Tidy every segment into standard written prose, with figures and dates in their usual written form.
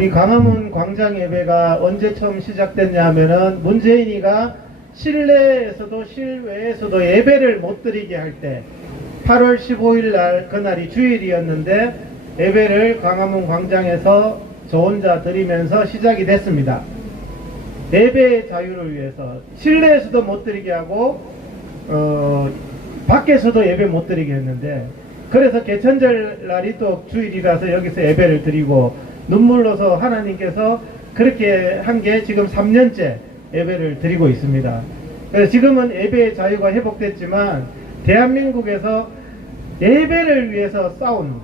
우리 광화문 광장 예배가 언제 처음 시작됐냐 하면은 문재인이가 실내에서도 실외에서도 예배를 못 드리게 할 때 8월 15일 날 그날이 주일이었는데 예배를 광화문 광장에서 저 혼자 드리면서 시작이 됐습니다. 예배의 자유를 위해서 실내에서도 못 드리게 하고 밖에서도 예배 못 드리게 했는데, 그래서 개천절 날이 또 주일이라서 여기서 예배를 드리고 눈물로서 하나님께서 그렇게 한 게 지금 3년째 예배를 드리고 있습니다. 그래서 지금은 예배의 자유가 회복됐지만 대한민국에서 예배를 위해서 싸운,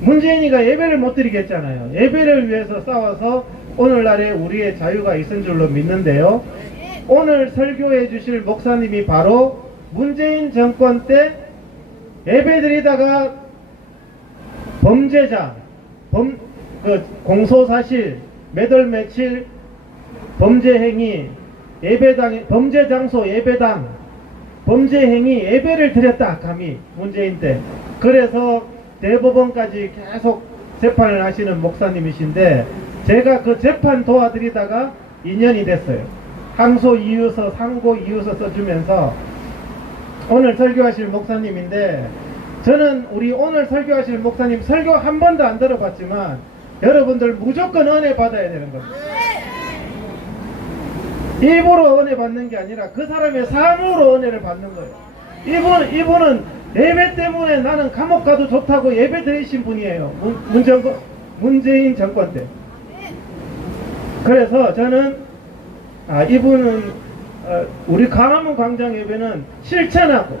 문재인이가 예배를 못 드리게 했잖아요. 예배를 위해서 싸워서 오늘날에 우리의 자유가 있은 줄로 믿는데요. 오늘 설교해 주실 목사님이 바로 문재인 정권 때 예배 드리다가 범죄자, 공소사실, 몇월 며칠 범죄행위, 예배당, 범죄장소 예배당, 범죄행위 예배를 드렸다 감히 문재인 때. 그래서 대법원까지 계속 재판을 하시는 목사님이신데, 제가 그 재판 도와드리다가 2년이 됐어요. 항소 이유서, 상고 이유서 써주면서. 오늘 설교하실 목사님인데, 저는 우리 오늘 설교하실 목사님 설교 한 번도 안 들어봤지만 여러분들 무조건 은혜 받아야 되는 겁니다. 일부러 은혜 받는 게 아니라 그 사람의 삶으로 은혜를 받는 거예요. 이분은 예배 때문에 나는 감옥 가도 좋다고 예배 드리신 분이에요. 문재인 정권 때. 그래서 저는 이분은 우리 광화문 광장 예배는 실천하고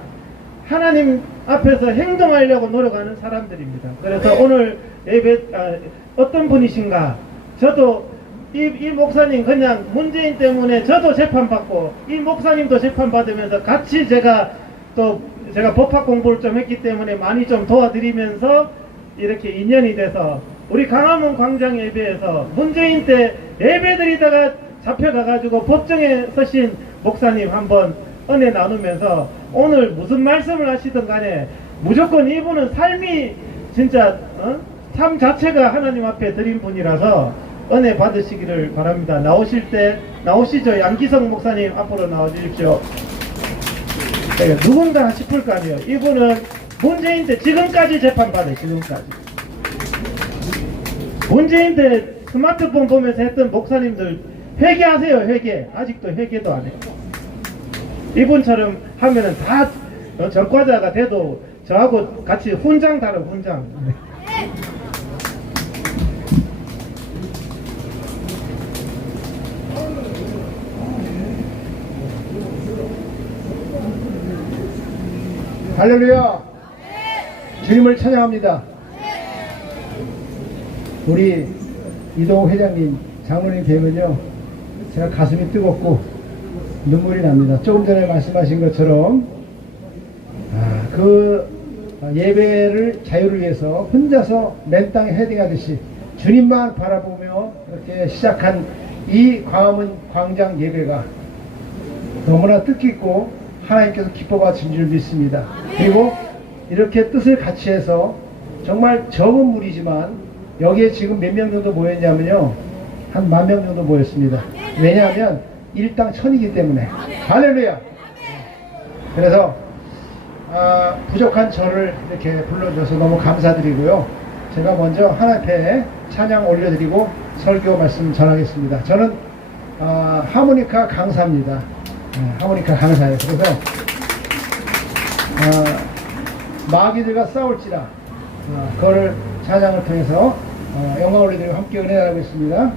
하나님 앞에서 행동하려고 노력하는 사람들입니다. 그래서 오늘 예배 어떤 분이신가? 저도 이 목사님 그냥 문재인 때문에 저도 재판받고 이 목사님도 재판받으면서 같이 제가 법학 공부를 좀 했기 때문에 많이 좀 도와드리면서 이렇게 인연이 돼서 우리 광화문 광장 예배에서 문재인 때 예배 드리다가 잡혀가가지고 법정에 서신 목사님 한번 은혜 나누면서 오늘 무슨 말씀을 하시든 간에 무조건 이분은 삶이 진짜 삶 자체가 하나님 앞에 드린 분이라서 은혜 받으시기를 바랍니다. 나오시죠. 양기성 목사님 앞으로 나와주십시오. 누군가 싶을 거 아니에요. 이분은 문재인 때 지금까지 재판받아요. 지금까지. 문재인 때 스마트폰 보면서 했던 목사님들 회개하세요. 회개. 아직도 회개도 안 해요. 이분처럼 하면은 다 전과자가 돼도 저하고 같이 훈장 다뤄 훈장. 할렐루야. 주님을 찬양합니다. 우리 이동욱 회장님, 장로님 뵈면요 제가 가슴이 뜨겁고 눈물이 납니다. 조금 전에 말씀하신 것처럼 그 예배를 자유를 위해서 혼자서 맨 땅에 헤딩하듯이 주님만 바라보며 이렇게 시작한 이 광화문 광장 예배가 너무나 뜻깊고 하나님께서 기뻐 주신 줄 믿습니다. 그리고 이렇게 뜻을 같이 해서 정말 적은 무리지만 여기에 지금 몇 명 정도 모였냐면요 한 10,000명 정도 모였습니다. 왜냐하면 일당 1000이기 때문에. 할렐루야. 그래서 부족한 저를 이렇게 불러줘서 너무 감사드리고요. 제가 먼저 하나님 앞에 찬양 올려드리고 설교 말씀 전하겠습니다. 저는 하모니카 강사입니다. 하모니카 강사예요. 그래서 마귀들과 싸울지라 그거를 찬양을 통해서 영광 올려드리고 함께 은혜 나누고 있습니다.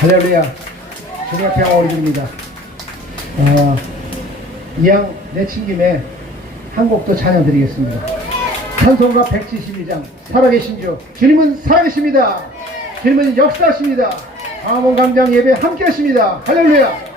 할렐루야. 주님 앞에 올려드립니다. 이왕 내친 김에 한 곡도 찬양 드리겠습니다. 찬송가 172장 살아계신 주 주님은 살아계십니다. 주님은 역사하십니다. 광화문 광장 예배 함께 하십니다. 할렐루야.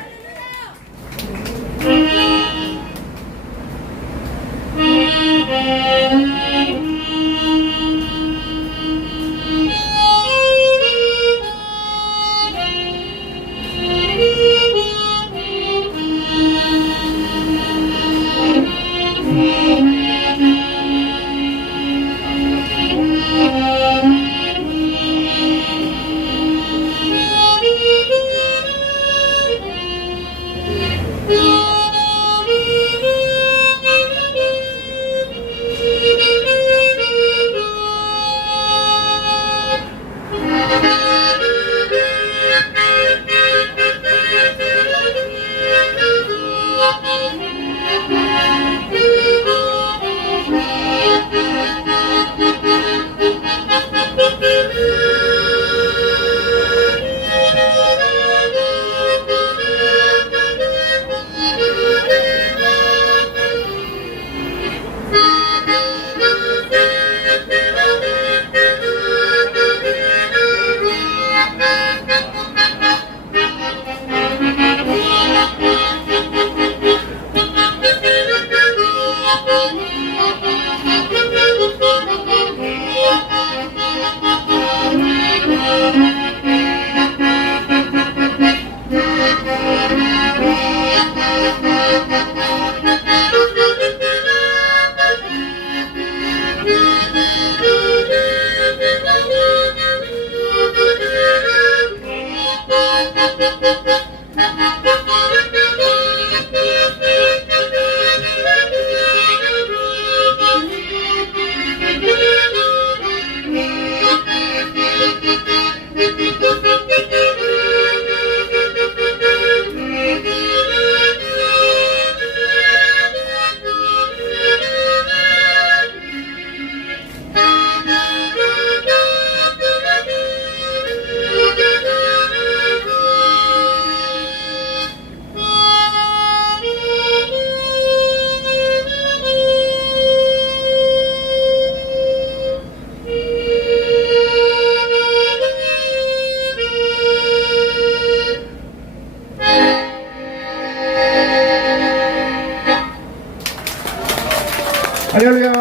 할렐루야.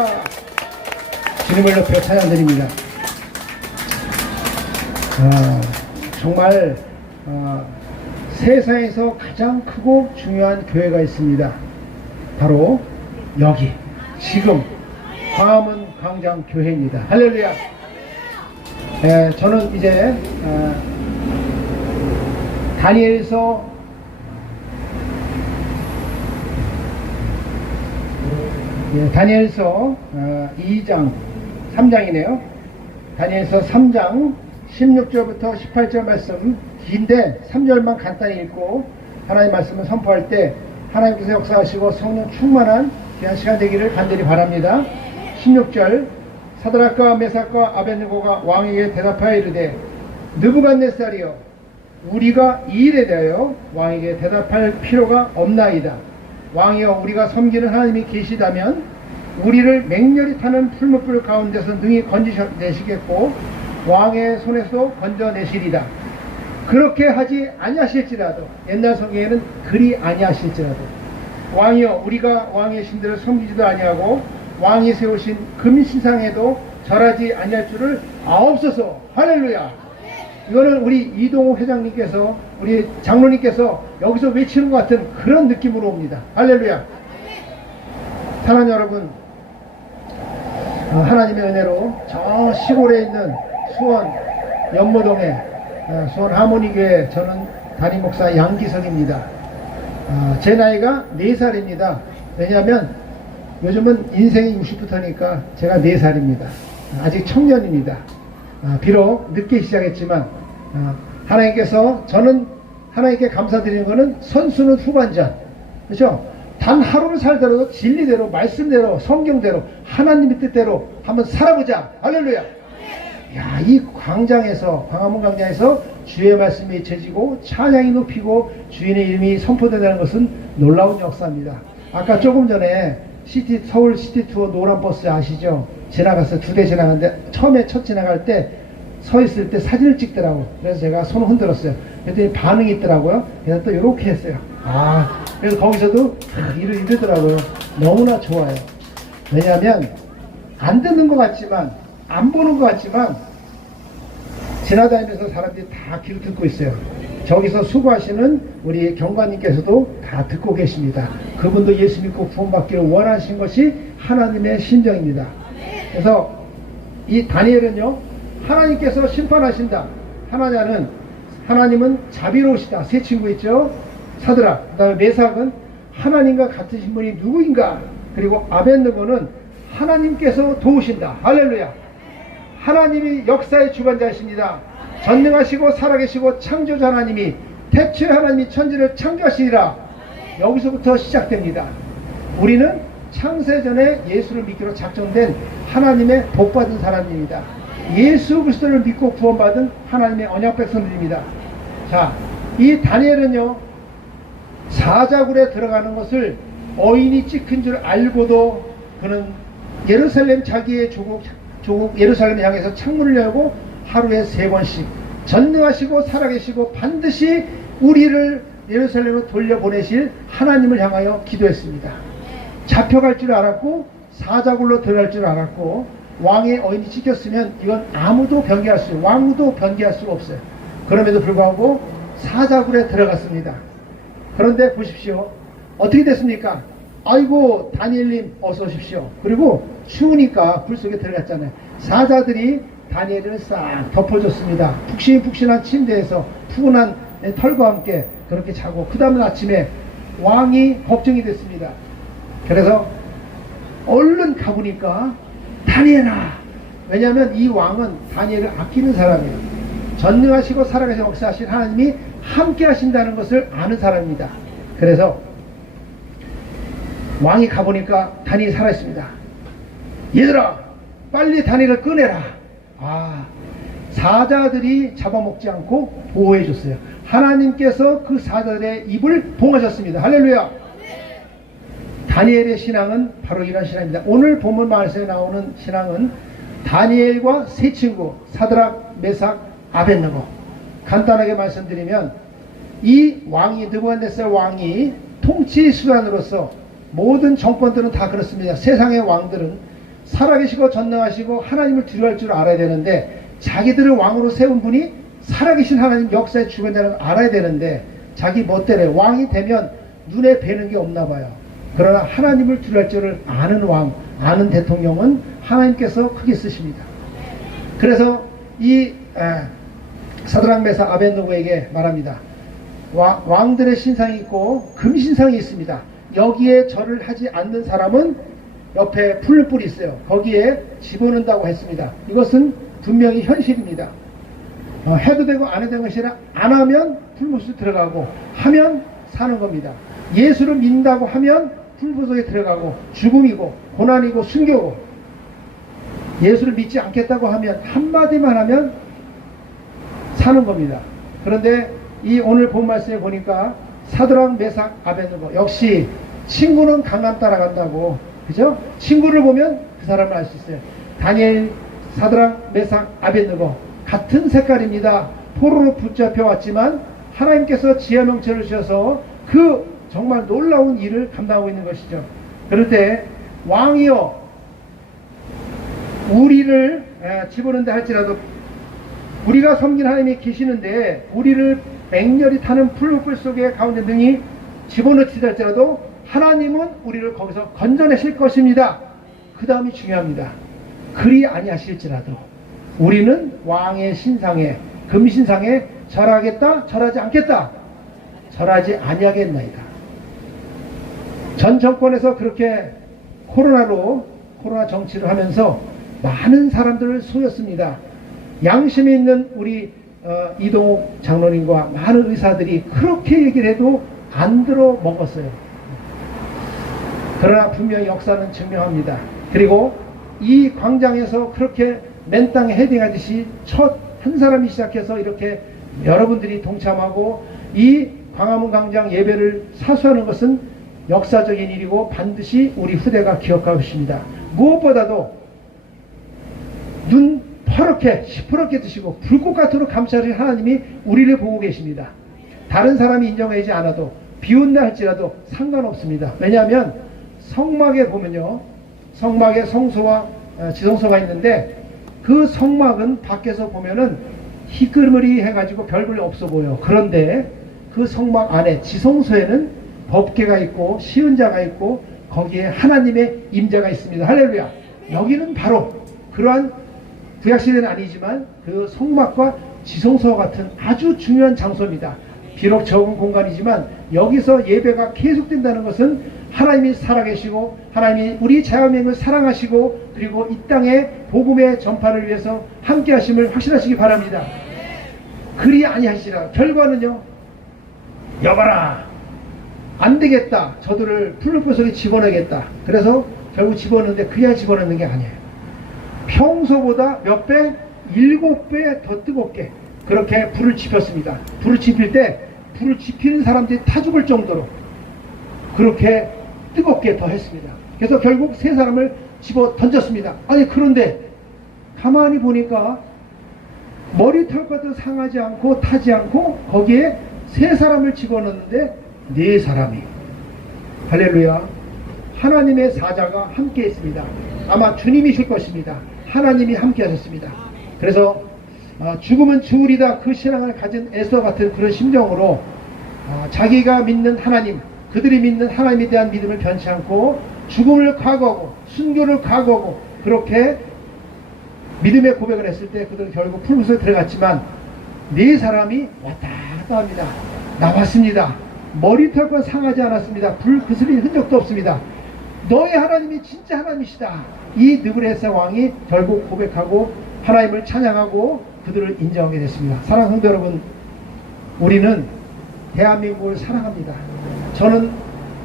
주님을 높여 찬양드립니다. 정말 세상에서 가장 크고 중요한 교회가 있습니다. 바로 여기 지금 광화문 광장 교회입니다. 할렐루야. 저는 이제 다니엘서 2장 3장이네요. 다니엘서 3장 16절부터 18절 말씀 긴데 3절만 간단히 읽고 하나님 말씀을 선포할 때 하나님께서 역사하시고 성령 충만한 귀한 시간 되기를 간절히 바랍니다. 16절 사드락과 메삭과 아벳느고가 왕에게 대답하여 이르되 느부갓네살이여 우리가 이 일에 대하여 왕에게 대답할 필요가 없나이다. 왕이여 우리가 섬기는 하나님이 계시다면 우리를 맹렬히 타는 풀무불 가운데서 능히 건지내시겠고 왕의 손에서 건져내시리다. 그렇게 하지 아니하실지라도 옛날 성경에는 그리 아니하실지라도 왕이여 우리가 왕의 신들을 섬기지도 아니하고 왕이 세우신 금신상에도 절하지 아니할 줄을 아옵소서. 할렐루야. 이거는 우리 이동호 회장님께서 우리 장로님께서 여기서 외치는 것 같은 그런 느낌으로 옵니다. 할렐루야. 사랑하는 여러분, 하나님의 은혜로 저 시골에 있는 수원 연무동에 수원 하모니교회 저는 담임 목사 양기석입니다. 제 나이가 4살입니다. 왜냐하면 요즘은 인생이 60부터니까 제가 4살입니다. 아직 청년입니다. 비록 늦게 시작했지만 하나님께서 저는 하나님께 감사드리는 것은 선수는 후반전, 그렇죠? 단 하루를 살더라도 진리대로 말씀대로 성경대로 하나님의 뜻대로 한번 살아보자. 할렐루야. 야, 이 광장에서, 광화문 광장에서 주의 말씀이 전해지고 찬양이 높이고 주인의 이름이 선포된다는 것은 놀라운 역사입니다. 아까 조금 전에 서울 시티 투어 노란 버스 아시죠? 지나갔어요. 2대 지나갔는데 처음에 첫 지나갈 때 서 있을 때 사진을 찍더라고. 그래서 제가 손을 흔들었어요. 그랬더니 반응이 있더라고요. 그래서 또 이렇게 했어요. 그래서 거기서도 이러더라고요. 너무나 좋아요. 왜냐하면 안 듣는 것 같지만, 안 보는 것 같지만 지나다니면서 사람들이 다 귀로 듣고 있어요. 저기서 수고하시는 우리 경관님께서도 다 듣고 계십니다. 그분도 예수 믿고 구원받기를 원하신 것이 하나님의 심정입니다. 그래서 이 다니엘은요, 하나님께서 심판하신다. 하나님은 자비로우시다. 세 친구 있죠? 사드락, 그 다음에 메삭은 하나님과 같으신 분이 누구인가? 그리고 아벳느고는 하나님께서 도우신다. 할렐루야. 하나님이 역사의 주관자이십니다. 전능하시고 살아계시고 창조자 하나님이, 태초에 하나님이 천지를 창조하시니라. 여기서부터 시작됩니다. 우리는 창세전에 예수를 믿기로 작정된 하나님의 복받은 사람입니다. 예수 그리스도를 믿고 구원받은 하나님의 언약 백성들입니다. 자, 이 다니엘은요, 사자굴에 들어가는 것을 어인이 찍힌 줄 알고도 그는 예루살렘, 자기의 조국 예루살렘 향해서 창문을 열고 하루에 3번씩 전능하시고 살아계시고 반드시 우리를 예루살렘으로 돌려보내실 하나님을 향하여 기도했습니다. 잡혀갈 줄 알았고 사자굴로 들어갈 줄 알았고, 왕의 어인이 찍혔으면 이건 아무도 변개할 왕도 변개할 수가 없어요. 그럼에도 불구하고 사자굴에 들어갔습니다. 그런데 보십시오. 어떻게 됐습니까? 아이고 다니엘님 어서 오십시오. 그리고 추우니까 불 속에 들어갔잖아요. 사자들이 다니엘을 싹 덮어줬습니다. 푹신푹신한 침대에서 푸근한 털과 함께 그렇게 자고, 그 다음 아침에 왕이 걱정이 됐습니다. 그래서 얼른 가보니까 다니엘아, 왜냐하면 이 왕은 다니엘을 아끼는 사람이에요. 전능하시고 살아계신 역사하신 하나님이 함께 하신다는 것을 아는 사람입니다. 그래서 왕이 가보니까 다니엘이 살아있습니다. 얘들아, 빨리 다니엘을 꺼내라. 사자들이 잡아먹지 않고 보호해줬어요. 하나님께서 그 사자들의 입을 봉하셨습니다. 할렐루야. 다니엘의 신앙은 바로 이런 신앙입니다. 오늘 본문 말씀에 나오는 신앙은 다니엘과 세 친구 사드락, 메삭, 아벳느고. 간단하게 말씀드리면 이 왕이, 느부갓네살 왕이 통치 수단으로서, 모든 정권들은 다 그렇습니다. 세상의 왕들은 살아계시고 전능하시고 하나님을 두려워할 줄 알아야 되는데, 자기들을 왕으로 세운 분이 살아계신 하나님 역사의 주관자를 알아야 되는데, 자기 멋대로 왕이 되면 눈에 뵈는 게 없나 봐요. 그러나 하나님을 두려워할 줄을 아는 왕, 아는 대통령은 하나님께서 크게 쓰십니다. 그래서 이 사드락, 메삭, 아벳느고에게 말합니다. 왕들의 신상이 있고 금신상이 있습니다. 여기에 절을 하지 않는 사람은 옆에 풀뿔이 있어요. 거기에 집어넣는다고 했습니다. 이것은 분명히 현실입니다. 해도 되고 안 해도 되는 것이 아니라, 안 하면 풀무수 들어가고, 하면 사는 겁니다. 예수를 믿는다고 하면 풀무속에 들어가고 죽음이고 고난이고 순교고, 예수를 믿지 않겠다고 하면 한마디만 하면 사는 겁니다. 그런데 이 오늘 본 말씀에 보니까 사드락, 메삭, 아벳느고, 역시 친구는 강남 따라간다고, 그죠? 친구를 보면 그 사람을 알 수 있어요. 다니엘, 사드락, 메삭, 아벳느고 같은 색깔입니다. 포로로 붙잡혀 왔지만 하나님께서 지혜 명철을 주셔서 그 정말 놀라운 일을 감당하고 있는 것이죠. 그럴 때 왕이여, 우리를 집어넣는다 할지라도, 우리가 섬긴 하나님이 계시는데 우리를 맹렬히 타는 풀무불 속에 가운데 능히 집어넣지 할지라도 하나님은 우리를 거기서 건져내실 것입니다. 그 다음이 중요합니다. 그리 아니하실지라도 우리는 왕의 신상에, 금신상에 절하겠다, 절하지 않겠다, 절하지 아니하겠나이다. 전 정권에서 그렇게 코로나 정치를 하면서 많은 사람들을 속였습니다. 양심이 있는 우리 이동욱 장로님과 많은 의사들이 그렇게 얘기를 해도 안 들어 먹었어요. 그러나 분명히 역사는 증명합니다. 그리고 이 광장에서 그렇게 맨 땅에 헤딩하듯이 첫 한 사람이 시작해서 이렇게 여러분들이 동참하고 이 광화문 광장 예배를 사수하는 것은 역사적인 일이고 반드시 우리 후대가 기억하고 있습니다. 무엇보다도 눈 퍼렇게 시퍼렇게 드시고 불꽃 같도록 감싸실 하나님이 우리를 보고 계십니다. 다른 사람이 인정하지 않아도 비웃나 할지라도 상관없습니다. 왜냐하면 성막에 보면요, 성막에 성소와 지성소가 있는데 그 성막은 밖에서 보면은 희끄머리 해가지고 별볼 없어 보여. 그런데 그 성막 안에 지성소에는 법궤가 있고 시은자가 있고 거기에 하나님의 임자가 있습니다. 할렐루야. 여기는 바로 그러한 구약시대는 아니지만 그 성막과 지성소 같은 아주 중요한 장소입니다. 비록 적은 공간이지만 여기서 예배가 계속된다는 것은 하나님이 살아계시고 하나님이 우리 자연민을 사랑하시고 그리고 이 땅의 복음의 전파를 위해서 함께 하심을 확신하시기 바랍니다. 그리 아니하시라. 결과는요, 여봐라, 안 되겠다, 저들을 풀불 속에 집어넣겠다. 그래서 결국 집어넣는데 그야 집어넣는 게 아니에요. 평소보다 몇 배? 7배 더 뜨겁게 그렇게 불을 지폈습니다. 불을 지필 때 불을 지피는 사람들이 타 죽을 정도로 그렇게 뜨겁게 더 했습니다. 그래서 결국 세 사람을 집어 던졌습니다. 아니 그런데 가만히 보니까 머리털과도 상하지 않고 타지 않고 거기에 세 사람을 집어넣는데 네 사람이, 할렐루야, 하나님의 사자가 함께 있습니다. 아마 주님이실 것입니다. 하나님이 함께 하셨습니다. 그래서 죽으면 죽으리다 그 신앙을 가진 에스더 같은 그런 심정으로 자기가 믿는 하나님, 그들이 믿는 하나님에 대한 믿음을 변치 않고 죽음을 각오하고 순교를 각오하고 그렇게 믿음의 고백을 했을 때 그들은 결국 풀무소에 들어갔지만 네 사람이 왔다 갔다 합니다. 나왔습니다. 머리털과 상하지 않았습니다. 불 그슬린 흔적도 없습니다. 너의 하나님이 진짜 하나님이시다. 이 느부갓네살 왕이 결국 고백하고 하나님을 찬양하고 그들을 인정하게 됐습니다. 사랑하는 성도 여러분, 우리는 대한민국을 사랑합니다. 저는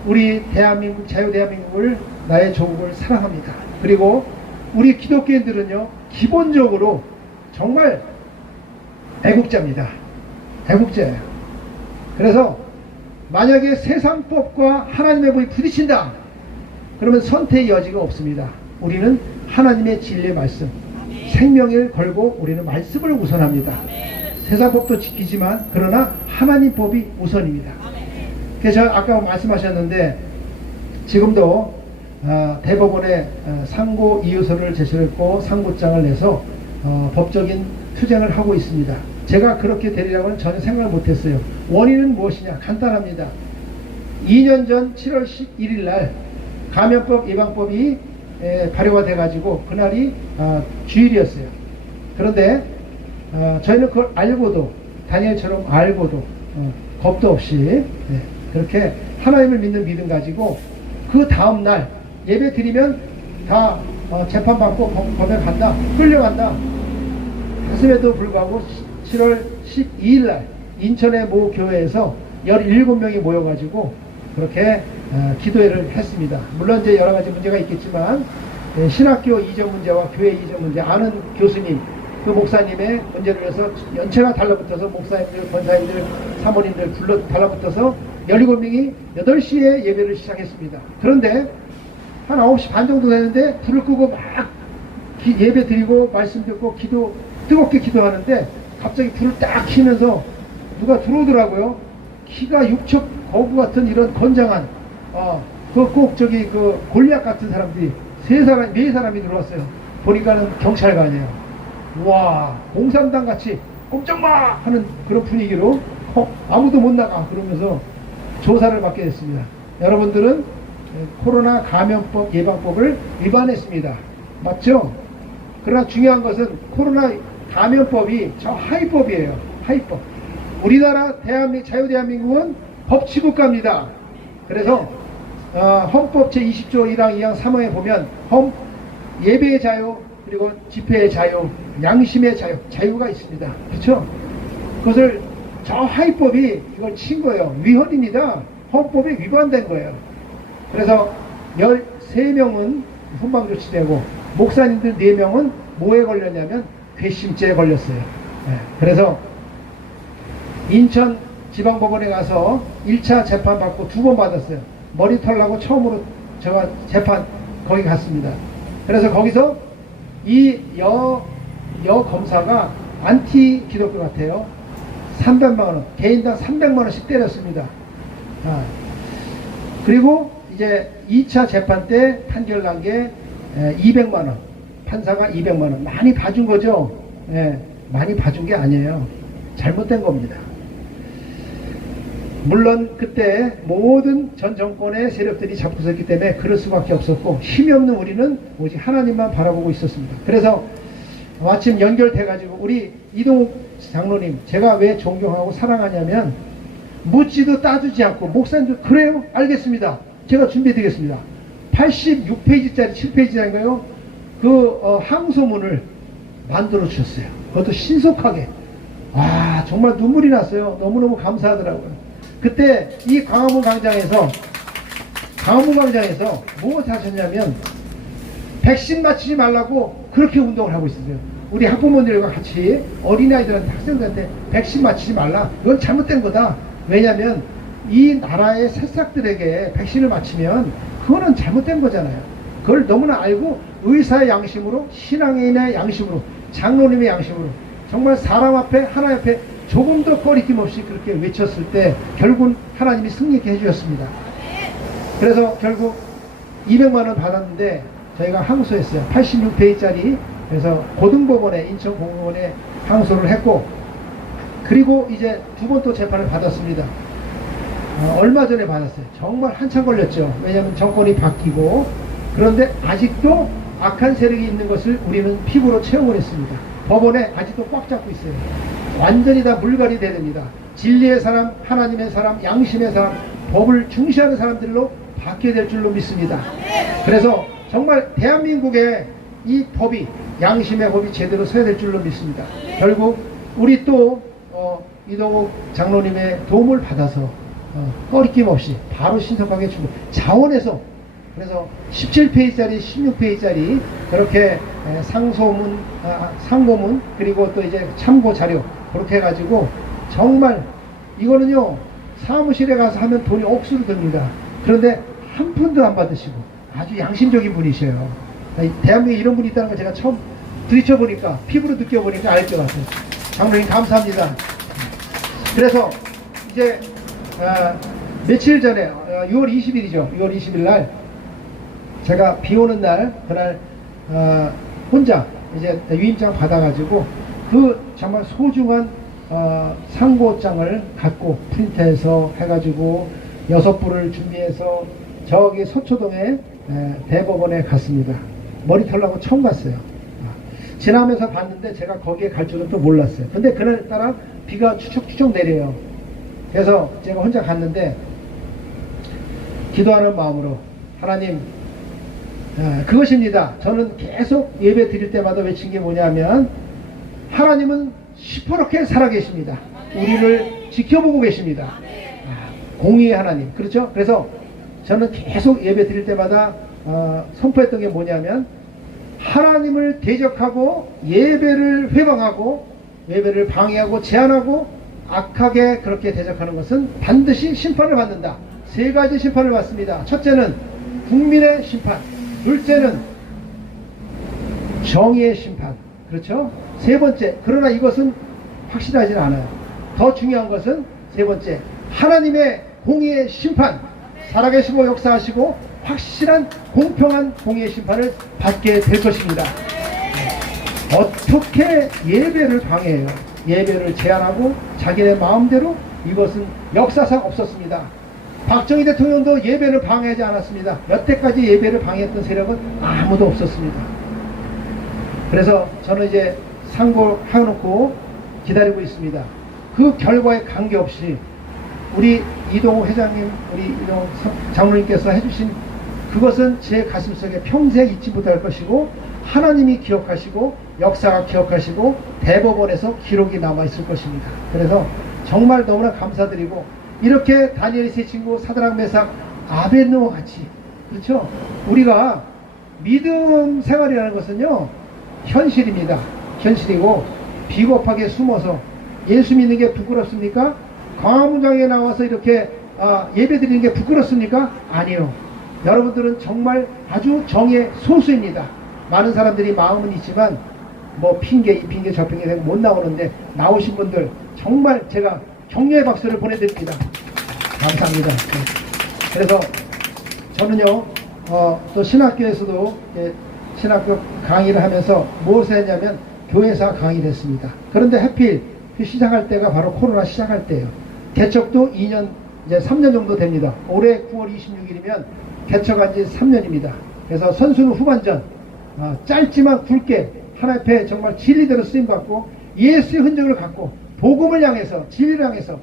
우리 대한민국, 자유대한민국을, 나의 조국을 사랑합니다. 그리고 우리 기독교인들은요, 기본적으로 정말 애국자입니다. 애국자예요. 그래서 만약에 세상법과 하나님의 법이 부딪힌다, 그러면 선택의 여지가 없습니다. 우리는 하나님의 진리의 말씀, 생명을 걸고 우리는 말씀을 우선합니다. 세상법도 지키지만 그러나 하나님 법이 우선입니다. 그래서 아까 말씀하셨는데 지금도 대법원에 상고 이유서를 제출했고 상고장을 내서 법적인 투쟁을 하고 있습니다. 제가 그렇게 되리라고는 전혀 생각을 못했어요. 원인은 무엇이냐? 간단합니다. 2년 전 7월 11일 날 감염법 예방법이 발효가 돼가지고 그날이 주일이었어요. 그런데 저희는 그걸 알고도, 다니엘처럼 알고도 겁도 없이 그렇게 하나님을 믿는 믿음 가지고 그 다음날 예배 드리면 다 재판받고 법에 간다, 끌려간다 했음에도 불구하고 7월 12일 날 인천의 모 교회에서 17명이 모여가지고 그렇게 기도회를 했습니다. 물론 이제 여러 가지 문제가 있겠지만 신학교 이전 문제와 교회 이전 문제, 아는 교수님, 그 목사님의 문제를 위해서 연체가 달라붙어서 목사님들, 권사님들, 사모님들 불러 달라붙어서 17명이 8시에 예배를 시작했습니다. 그런데 한 9시 반 정도 되는데 불을 끄고 막 예배 드리고 말씀 듣고 뜨겁게 기도하는데 갑자기 불을 딱 켜면서 누가 들어오더라고요. 키가 6척 거구 같은 이런 건장한 꼭 그 골리앗 같은 사람들이 4사람이 들어왔어요. 보니까는 경찰관이에요. 와, 공산당 같이 꼼짝 마! 하는 그런 분위기로 아무도 못 나가 그러면서 조사를 받게 됐습니다. 여러분들은 코로나 감염법 예방법을 위반했습니다. 맞죠? 그러나 중요한 것은 코로나 감염법이 저 하위법이에요. 하위법. 우리나라 자유대한민국은 법치국가입니다. 그래서 헌법 제20조 1항 2항 3항에 보면 예배의 자유, 그리고 집회의 자유, 양심의 자유가 있습니다. 그렇죠? 그것을 저 하위법이 이걸 친 거예요. 위헌입니다. 헌법에 위반된 거예요. 그래서 13명은 훈방조치되고 목사님들 4명은 뭐에 걸렸냐면 괘씸죄에 걸렸어요. 예, 그래서 인천 지방법원에 가서 1차 재판 받고 2번 받았어요. 머리 털라고 처음으로 제가 재판 거기 갔습니다. 그래서 거기서 이 여 검사가 안티 기독교 같아요. 300만원, 개인당 300만원씩 때렸습니다. 그리고 이제 2차 재판 때 판결 난 게 200만원, 판사가 200만원. 많이 봐준 거죠? 예, 많이 봐준 게 아니에요. 잘못된 겁니다. 물론 그때 모든 전 정권의 세력들이 잡고 있었기 때문에 그럴 수밖에 없었고, 힘이 없는 우리는 오직 하나님만 바라보고 있었습니다. 그래서 마침 연결돼 가지고 우리 이동욱 장로님, 제가 왜 존경하고 사랑하냐면 묻지도 따지지 않고, 목사님도 그래요? 알겠습니다. 제가 준비해 드리겠습니다. 86페이지짜리 7페이지인가요? 항소문을 만들어 주셨어요. 그것도 신속하게. 정말 눈물이 났어요. 너무너무 감사하더라고요. 그때 이 광화문 광장에서 무엇을 하셨냐면 백신 맞히지 말라고 그렇게 운동을 하고 있었어요. 우리 학부모들과 같이 어린아이들한테, 학생들한테 백신 맞히지 말라. 이건 잘못된 거다. 왜냐하면 이 나라의 새싹들에게 백신을 맞히면 그거는 잘못된 거잖아요. 그걸 너무나 알고 의사의 양심으로, 신앙인의 양심으로, 장로님의 양심으로 정말 사람 앞에, 하나님 앞에 조금 더 꺼리낌 없이 그렇게 외쳤을 때 결국은 하나님이 승리케 해주셨습니다. 그래서 결국 200만원 받았는데 저희가 항소했어요. 86페이지짜리. 그래서 고등법원에, 인천공무원에 항소를 했고, 그리고 이제 2번 또 재판을 받았습니다. 얼마 전에 받았어요. 정말 한참 걸렸죠. 왜냐하면 정권이 바뀌고, 그런데 아직도 악한 세력이 있는 것을 우리는 피부로 체험을 했습니다. 법원에 아직도 꽉 잡고 있어요. 완전히 다 물갈이 됩니다. 진리의 사람, 하나님의 사람, 양심의 사람, 법을 중시하는 사람들로 바뀌게 될 줄로 믿습니다. 그래서 정말 대한민국의 이 법이, 양심의 법이 제대로 서야 될 줄로 믿습니다. 결국 우리 또 이동욱 장로님의 도움을 받아서 꺼리낌 없이 바로 신속하게 주고, 자원해서, 그래서 17페이지짜리 16페이지짜리 그렇게 상고문, 그리고 또 이제 참고 자료 그렇게 해가지고, 정말 이거는요 사무실에 가서 하면 돈이 억수로 듭니다. 그런데 한 푼도 안 받으시고 아주 양심적인 분이셔요. 대한민국에 이런 분이 있다는 걸 제가 처음 부딪혀보니까, 피부로 느껴보니까 알 것 같아요. 장로님 감사합니다. 그래서 이제 며칠 전에 6월 20일이죠. 6월 20일 날 제가 비 오는 날, 그날 혼자 이제 위임장 받아가지고 그 정말 소중한 상고장을 갖고 프린트해서 해가지고 6부를 준비해서 저기 서초동에 대법원에 갔습니다. 머리 털라고 처음 갔어요. 지나면서 봤는데 제가 거기에 갈 줄은 또 몰랐어요. 근데 그날따라 비가 추적추적 내려요. 그래서 제가 혼자 갔는데 기도하는 마음으로, 하나님, 그것입니다. 저는 계속 예배 드릴 때마다 외친 게 뭐냐면, 하나님은 시퍼렇게 살아계십니다. 우리를 지켜보고 계십니다. 공의의 하나님. 그렇죠? 그래서 저는 계속 예배 드릴 때마다 선포했던 게 뭐냐면, 하나님을 대적하고 예배를 회방하고 예배를 방해하고 제한하고 악하게 그렇게 대적하는 것은 반드시 심판을 받는다. 3가지 심판을 받습니다. 첫째는 국민의 심판, 둘째는 정의의 심판. 그렇죠? 3번째, 그러나 이것은 확실하지는 않아요. 더 중요한 것은 3번째, 하나님의 공의의 심판, 살아계시고 역사하시고 확실한 공평한 공의의 심판을 받게 될 것입니다. 어떻게 예배를 방해해요? 예배를 제한하고 자기네 마음대로, 이것은 역사상 없었습니다. 박정희 대통령도 예배를 방해하지 않았습니다. 여태까지 예배를 방해했던 세력은 아무도 없었습니다. 그래서 저는 이제 상고해놓고 기다리고 있습니다. 그 결과에 관계없이 우리 이동욱 회장님, 우리 이동욱 장로님께서 해주신 그것은 제 가슴속에 평생 잊지 못할 것이고, 하나님이 기억하시고 역사가 기억하시고 대법원에서 기록이 남아있을 것입니다. 그래서 정말 너무나 감사드리고, 이렇게 다니엘이 세 친구, 사드락, 메삭, 아벳느고와 같이, 그렇죠? 우리가 믿음 생활이라는 것은요, 현실입니다. 현실이고 비겁하게 숨어서 예수 믿는 게 부끄럽습니까? 광화문장에 나와서 이렇게 예배 드리는 게 부끄럽습니까? 아니요. 여러분들은 정말 아주 정의 소수입니다. 많은 사람들이 마음은 있지만 뭐 핑계 이 핑계 저 핑계 되고 못 나오는데 나오신 분들 정말 제가 격려의 박수를 보내드립니다. 감사합니다. 네. 그래서 저는요 또 신학교에서도 신학교 강의를 하면서 무엇을 했냐면 교회사 강의를 했습니다. 그런데 하필 그 시작할 때가 바로 코로나 시작할 때예요. 개척도 2년 이제 3년 정도 됩니다. 올해 9월 26일이면 개척한 지 3년입니다. 그래서 선수는 후반전 짧지만 굵게 하나님 앞에 정말 진리대로 쓰임받고 예수의 흔적을 갖고 복음을 향해서 진리를 향해서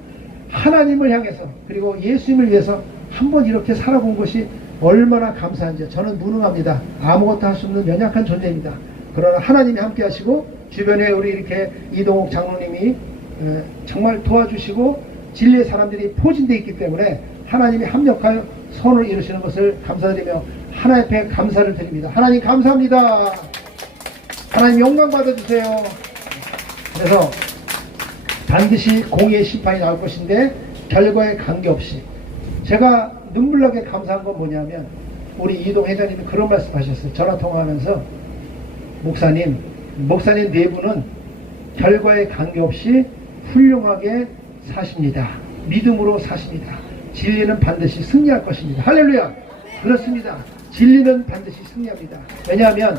하나님을 향해서 그리고 예수님을 위해서 한번 이렇게 살아본 것이 얼마나 감사한지. 저는 무능합니다. 아무것도 할 수 없는 연약한 존재입니다. 그러나 하나님이 함께 하시고 주변에 우리 이렇게 이동욱 장로님이 정말 도와주시고 진리의 사람들이 포진되어 있기 때문에 하나님이 합력하여 선을 이루시는 것을 감사드리며 하나님 앞에 감사를 드립니다. 하나님 감사합니다. 하나님 영광 받아주세요. 그래서 반드시 공의의 심판이 나올 것인데 결과에 관계없이 제가 눈물나게 감사한 건 뭐냐면 우리 이동 회장님이 그런 말씀 하셨어요. 전화 통화하면서 목사님 네 분은 결과에 관계없이 훌륭하게 사십니다. 믿음으로 사십니다. 진리는 반드시 승리할 것입니다. 할렐루야. 그렇습니다. 진리는 반드시 승리합니다. 왜냐하면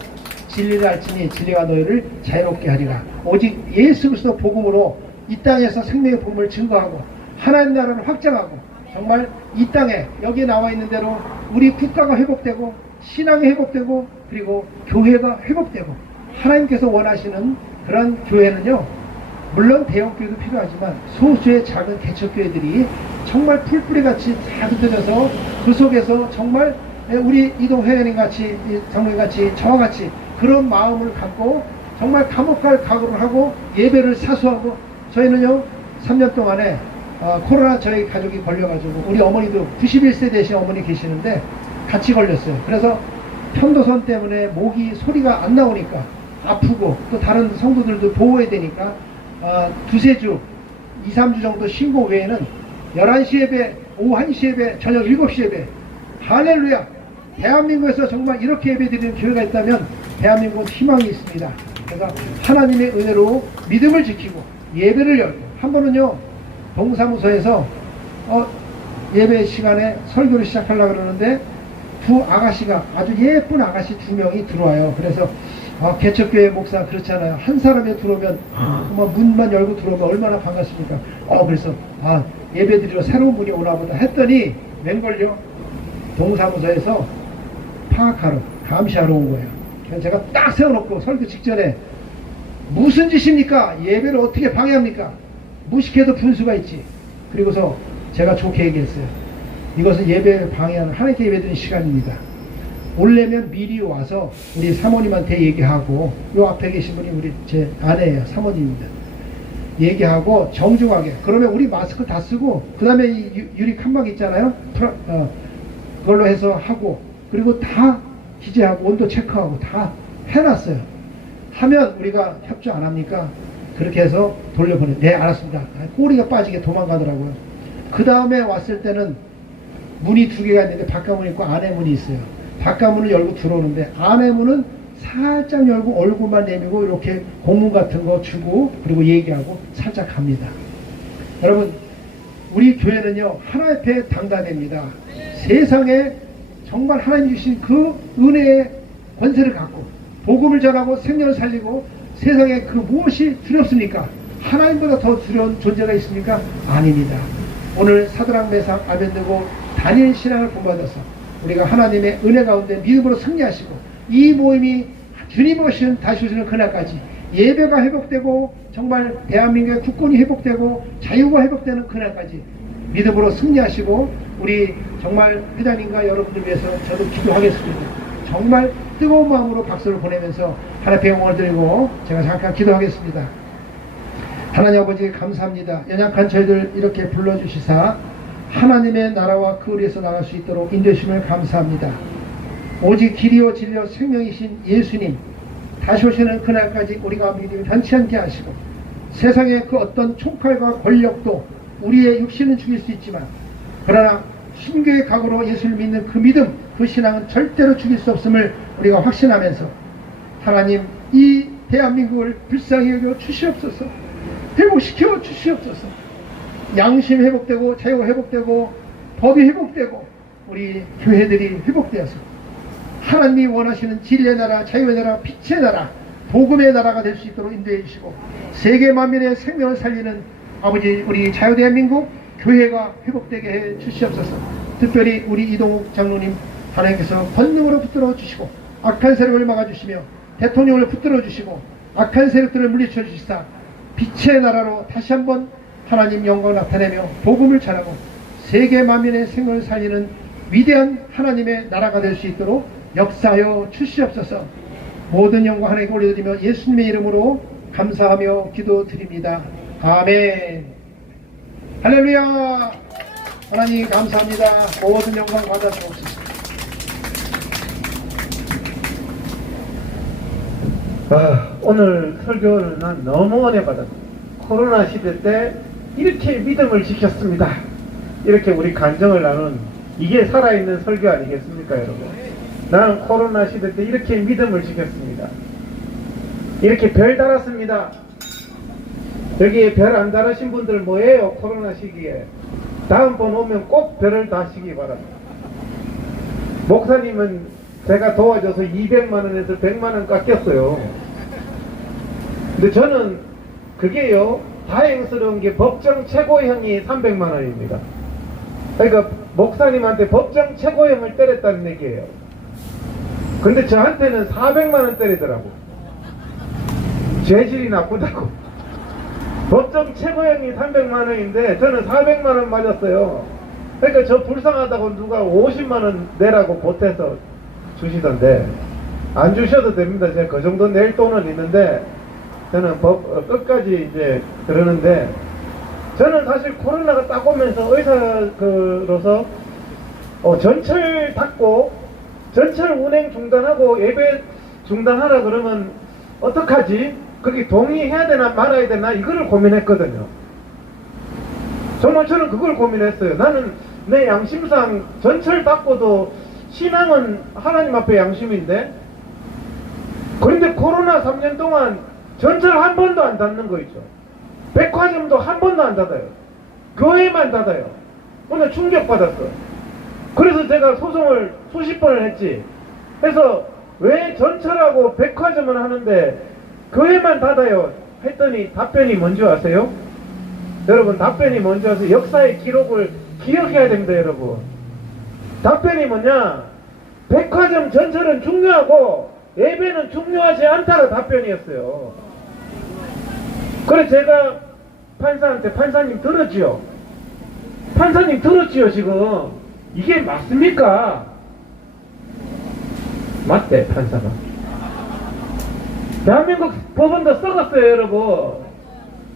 진리를 알지니 진리가 너희를 자유롭게 하리라. 오직 예수 그리스도 복음으로 이 땅에서 생명의 복음을 증거하고 하나님 나라를 확장하고 정말 이 땅에 여기에 나와 있는 대로 우리 국가가 회복되고 신앙이 회복되고 그리고 교회가 회복되고 하나님께서 원하시는 그런 교회는요, 물론 대형교회도 필요하지만 소수의 작은 개척교회들이 정말 풀뿌리같이 다 흩어져서 그 속에서 정말 우리 이동 회원님 같이 장로님 같이 저와 같이 그런 마음을 갖고 정말 감옥 갈 각오를 하고 예배를 사수하고 저희는요 3년 동안에 코로나 저희 가족이 걸려가지고 우리 어머니도 91세 되신 어머니 계시는데 같이 걸렸어요. 그래서 편도선 때문에 목이 소리가 안 나오니까 아프고 또 다른 성도들도 보호해야 되니까 두세 주 2, 3주 정도 쉰 거 외에는 11시 예배, 오후 1시 예배, 저녁 7시 예배. 할렐루야. 대한민국에서 정말 이렇게 예배 드리는 교회가 있다면 대한민국은 희망이 있습니다. 그래서 하나님의 은혜로 믿음을 지키고 예배를 열고 한 번은요 동사무소에서 예배 시간에 설교를 시작하려고 그러는데 두 아가씨가 아주 예쁜 아가씨 2명이 들어와요. 그래서 개척교회 목사 그렇잖아요. 한 사람이 들어오면 문만 열고 들어오면 얼마나 반갑습니까. 그래서 예배 드리러 새로운 분이 오나 보다 했더니 웬걸요 동사무소에서 파악하러 감시하러 온 거예요. 그래서 제가 딱 세워놓고 설교 직전에 무슨 짓입니까? 예배를 어떻게 방해합니까? 무식해도 분수가 있지. 그리고서 제가 좋게 얘기했어요. 이것은 예배를 방해하는 하나님께 예배드리는 시간입니다. 오려면 미리 와서 우리 사모님한테 얘기하고 요 앞에 계신 분이 우리 제 아내예요. 사모님입니다. 얘기하고 정중하게 그러면 우리 마스크 다 쓰고 그 다음에 이 유리 칸막 있잖아요. 그걸로 해서 하고 그리고 다 기재하고 온도 체크하고 다 해놨어요. 하면 우리가 협조 안 합니까? 그렇게 해서 돌려보내. 네 알았습니다. 꼬리가 빠지게 도망가더라고요. 그 다음에 왔을 때는 문이 2개가 있는데 바깥문이 있고 안에문이 있어요. 바깥문을 열고 들어오는데 안에문은 살짝 열고 얼굴만 내밀고 이렇게 공문 같은 거 주고 그리고 얘기하고 살짝 갑니다. 여러분 우리 교회는요 하나님 앞에 당당합니다. 세상에 정말 하나님 주신 그 은혜의 권세를 갖고 복음을 전하고 생명을 살리고 세상에 그 무엇이 두렵습니까? 하나님보다 더 두려운 존재가 있습니까? 아닙니다. 오늘 사드락 메삭 아벤느고 다니엘 신앙을 본받아서 우리가 하나님의 은혜 가운데 믿음으로 승리하시고 이 모임이 주님 오신 다시 오시는 그날까지 예배가 회복되고 정말 대한민국의 국권이 회복되고 자유가 회복되는 그날까지 믿음으로 승리하시고 우리 정말 회장님과 여러분들 위해서 저도 기도하겠습니다. 정말 뜨거운 마음으로 박수를 보내면서 하나님의 영광을 드리고 제가 잠깐 기도하겠습니다. 하나님 아버지 감사합니다. 연약한 저희들 이렇게 불러주시사 하나님의 나라와 그 의리에서 나갈 수 있도록 인도해주심을 감사합니다. 오직 길이요 진리요 생명이신 예수님 다시 오시는 그날까지 우리가 믿음이 변치 않게 하시고 세상의 그 어떤 총칼과 권력도 우리의 육신은 죽일 수 있지만 그러나 순교의 각오로 예수를 믿는 그 믿음, 그 신앙은 절대로 죽일 수 없음을 우리가 확신하면서 하나님 이 대한민국을 불쌍히 여겨 주시옵소서. 회복시켜 주시옵소서. 양심 회복되고 자유가 회복되고 법이 회복되고 우리 교회들이 회복되어서 하나님이 원하시는 진리의 나라, 자유의 나라, 빛의 나라, 복음의 나라가 될 수 있도록 인도해 주시고 세계 만민의 생명을 살리는 아버지 우리 자유대한민국 교회가 회복되게 해 주시옵소서. 특별히 우리 이동욱 장로님 하나님께서 권능으로 붙들어 주시고 악한 세력을 막아주시며 대통령을 붙들어 주시고 악한 세력들을 물리쳐 주시사 빛의 나라로 다시 한번 하나님 영광을 나타내며 복음을 전하고 세계 만민의 생명을 살리는 위대한 하나님의 나라가 될 수 있도록 역사하여 주시옵소서. 모든 영광 하나님께 올려드리며 예수님의 이름으로 감사하며 기도드립니다. 아멘. 할렐루야. 하나님 감사합니다. 모든 영광 받아주옵소서. 오늘 설교를 난 너무 은혜 받았어. 코로나 시대 때 이렇게 믿음을 지켰습니다. 이렇게 우리 간증을 나눈 이게 살아있는 설교 아니겠습니까, 여러분? 나는 코로나 시대 때 이렇게 믿음을 지켰습니다. 이렇게 별 달았습니다. 여기에 별 안 달으신 분들 뭐예요? 코로나 시기에 다음번 오면 꼭 별을 다시기 바랍니다. 목사님은 제가 도와줘서 200만원에서 100만원 깎였어요. 근데 저는 그게요, 다행스러운 게 법정 최고형이 300만원입니다. 그러니까 목사님한테 법정 최고형을 때렸다는 얘기예요. 근데 저한테는 400만원 때리더라고. 죄질이 나쁘다고. 법정 최고형이 300만원인데 저는 400만원 맞았어요. 그러니까 저 불쌍하다고 누가 50만원 내라고 보태서 주시던데 안 주셔도 됩니다. 제가 그 정도 낼 돈은 있는데 저는 끝까지 이제 그러는데 저는 사실 코로나가 딱 오면서 의사로서 전철 닫고 전철 운행 중단하고 예배 중단하라 그러면 어떡하지? 거기 동의해야 되나 말아야 되나 이거를 고민했거든요. 정말 저는 그걸 고민했어요. 나는 내 양심상 전철 닫고도 신앙은 하나님 앞에 양심인데 그런데 코로나 3년 동안 전철 한 번도 안 닫는 거 있죠. 백화점도 한 번도 안 닫아요. 교회만 닫아요. 오늘 충격받았어. 그래서 제가 소송을 수십 번을 했지. 그래서 왜 전철하고 백화점은 하는데 교회만 닫아요? 했더니 답변이 뭔지 아세요? 여러분 답변이 뭔지 아세요? 역사의 기록을 기억해야 됩니다, 여러분. 답변이 뭐냐? 백화점 전철은 중요하고 예배는 중요하지 않다가 답변이었어요. 그래서 제가 판사한테 판사님 들었지요? 판사님 들었지요 지금? 이게 맞습니까? 맞대 판사가. 대한민국 법원도 썩었어요 여러분.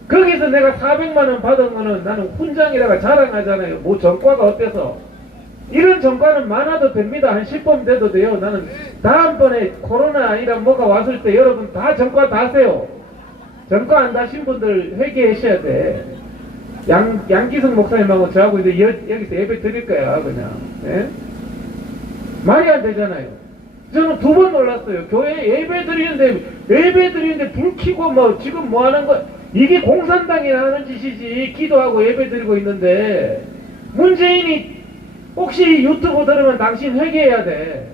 거기서 내가 400만원 받은 거는 나는 훈장이라고 자랑하잖아요. 뭐 전과가 어때서. 이런 전과는 많아도 됩니다. 한 10번 돼도 돼요. 나는 다음번에 코로나 아니라 뭐가 왔을 때 여러분 다 전과 다세요. 전과 안 다신 분들 회개하셔야 돼. 양기성 목사님하고 저하고 이제 여기서 예배 드릴 거야 그냥. 예? 말이 안 되잖아요. 저는 2번 놀랐어요. 교회 예배 드리는데 불 켜고 뭐 지금 뭐 하는 거야. 이게 공산당이 하는 짓이지. 기도하고 예배 드리고 있는데 문재인이 혹시 유튜브 들으면 당신 회개해야 돼.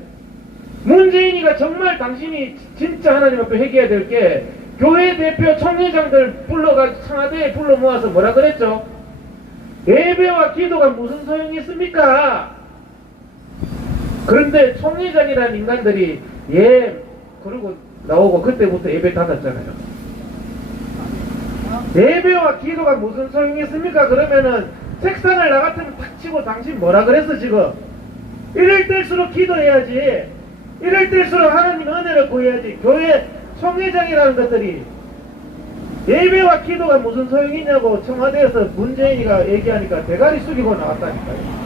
문재인이가 정말 당신이 진짜 하나님 앞에 회개해야 될 게 교회 대표 총회장들 불러가 청와대에 불러 모아서 뭐라 그랬죠? 예배와 기도가 무슨 소용이 있습니까? 그런데 총회장이라는 인간들이 그러고 나오고 그때부터 예배 닫았잖아요. 예배와 기도가 무슨 소용이 있습니까? 그러면은 책상을 나 같으면 탁 치고 당신 뭐라 그랬어 지금? 이럴 때일수록 기도해야지. 이럴 때일수록 하나님 은혜를 구해야지. 교회 총회장이라는 것들이 예배와 기도가 무슨 소용이 있냐고 청와대에서 문재인이가 얘기하니까 대가리 숙이고 나왔다니까요.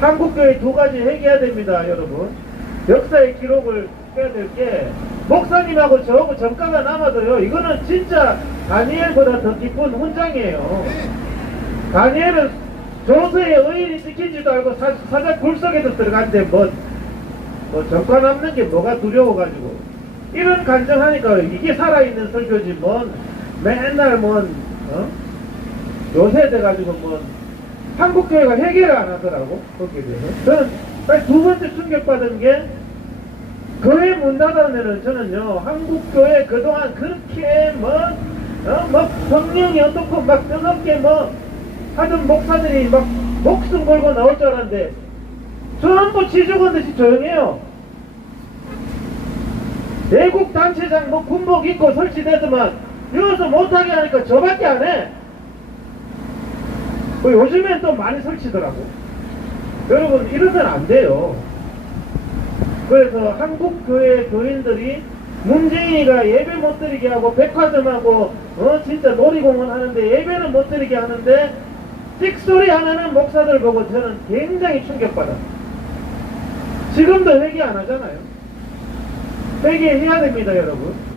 한국교회 2가지 회개해야 됩니다 여러분. 역사의 기록을 해야 될 게 목사님하고 저하고 전가가 남아도요, 이거는 진짜 다니엘보다 더 깊은 훈장이에요. 다니엘은 조서의 의인이 지키지도 알고 사자 굴 속에도 들어갔는데 뭐 전가 남는 게 뭐가 두려워가지고. 이런 간증하니까 이게 살아있는 설교지, 맨날 요새 돼가지고 한국교회가 해결을 안 하더라고, 거기에 대해서. 저는 딱 두 번째 충격받은 게, 교회 문 닫으면은 저는요, 한국교회 그동안 그렇게 성령이 어떻고 뜨겁게 하던 목사들이 목숨 걸고 나올 줄 알았는데, 전부 지죽은 듯이 조용해요. 외국 단체장 군복 입고 설치되더만, 여기서 못하게 하니까 저밖에 안 해. 요즘엔 또 많이 설치더라고. 여러분, 이러면 안 돼요. 그래서 한국교회 교인들이 문재인이가 예배 못 드리게 하고 백화점하고 진짜 놀이공원 하는데 예배는 못 드리게 하는데 띡소리 하나는 목사들 보고 저는 굉장히 충격받아. 지금도 회개 안 하잖아요. 회개해야 됩니다, 여러분.